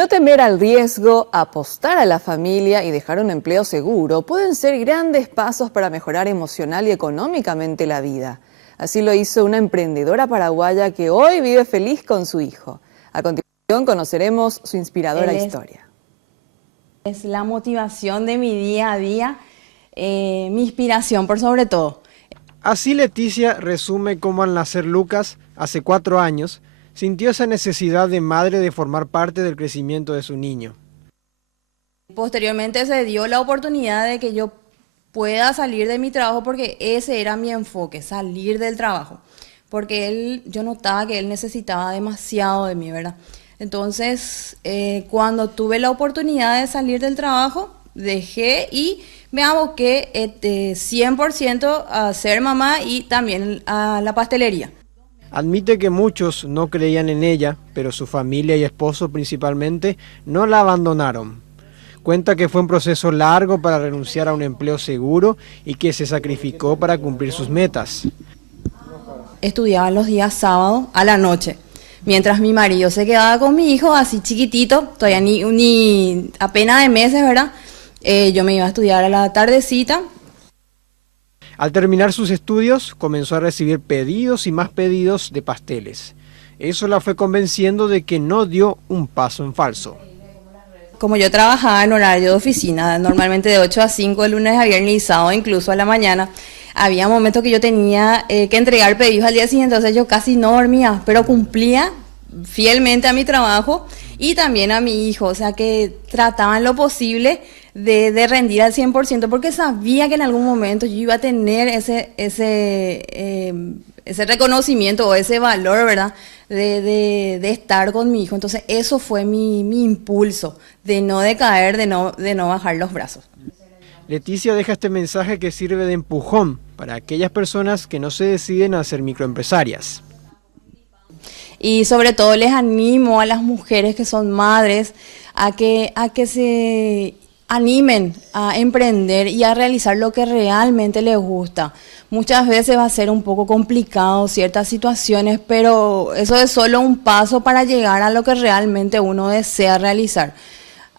No temer al riesgo, apostar a la familia y dejar un empleo seguro pueden ser grandes pasos para mejorar emocional y económicamente la vida. Así lo hizo una emprendedora paraguaya que hoy vive feliz con su hijo. A continuación conoceremos su inspiradora historia. Es la motivación de mi día a día, mi inspiración por sobre todo. Así Leticia resume cómo al nacer Lucas, hace 4 años, sintió esa necesidad de madre de formar parte del crecimiento de su niño. Posteriormente se dio la oportunidad de que yo pueda salir de mi trabajo porque ese era mi enfoque, salir del trabajo. Porque yo notaba que él necesitaba demasiado de mí, ¿verdad? Entonces, cuando tuve la oportunidad de salir del trabajo, dejé y me aboqué 100% a ser mamá y también a la pastelería. Admite que muchos no creían en ella, pero su familia y esposo principalmente no la abandonaron. Cuenta que fue un proceso largo para renunciar a un empleo seguro y que se sacrificó para cumplir sus metas. Estudiaba los días sábados a la noche, mientras mi marido se quedaba con mi hijo así chiquitito, todavía ni apenas de meses, ¿verdad? Yo me iba a estudiar a la tardecita. Al terminar sus estudios, comenzó a recibir pedidos y más pedidos de pasteles. Eso la fue convenciendo de que no dio un paso en falso. Como yo trabajaba en horario de oficina, normalmente de 8 a 5, de lunes a viernes y sábado, incluso a la mañana, había momentos que yo tenía que entregar pedidos al día siguiente, entonces yo casi no dormía, pero cumplía fielmente a mi trabajo y también a mi hijo, o sea que trataban lo posible de rendir al 100%, porque sabía que en algún momento yo iba a tener ese reconocimiento o ese valor, ¿verdad? De estar con mi hijo. Entonces eso fue mi impulso, de no decaer, de no bajar los brazos. Leticia deja este mensaje que sirve de empujón para aquellas personas que no se deciden a ser microempresarias. Y sobre todo les animo a las mujeres que son madres a que se animen a emprender y a realizar lo que realmente les gusta. Muchas veces va a ser un poco complicado ciertas situaciones, pero eso es solo un paso para llegar a lo que realmente uno desea realizar.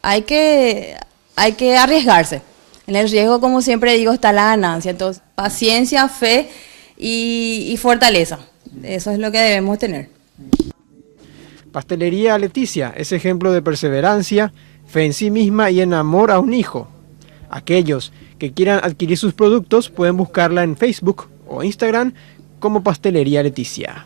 Hay que arriesgarse. En el riesgo, como siempre digo, está la ganancia. Entonces, paciencia, fe y fortaleza. Eso es lo que debemos tener. Pastelería Leticia es ejemplo de perseverancia, fe en sí misma y en amor a un hijo. Aquellos que quieran adquirir sus productos pueden buscarla en Facebook o Instagram como Pastelería Leticia.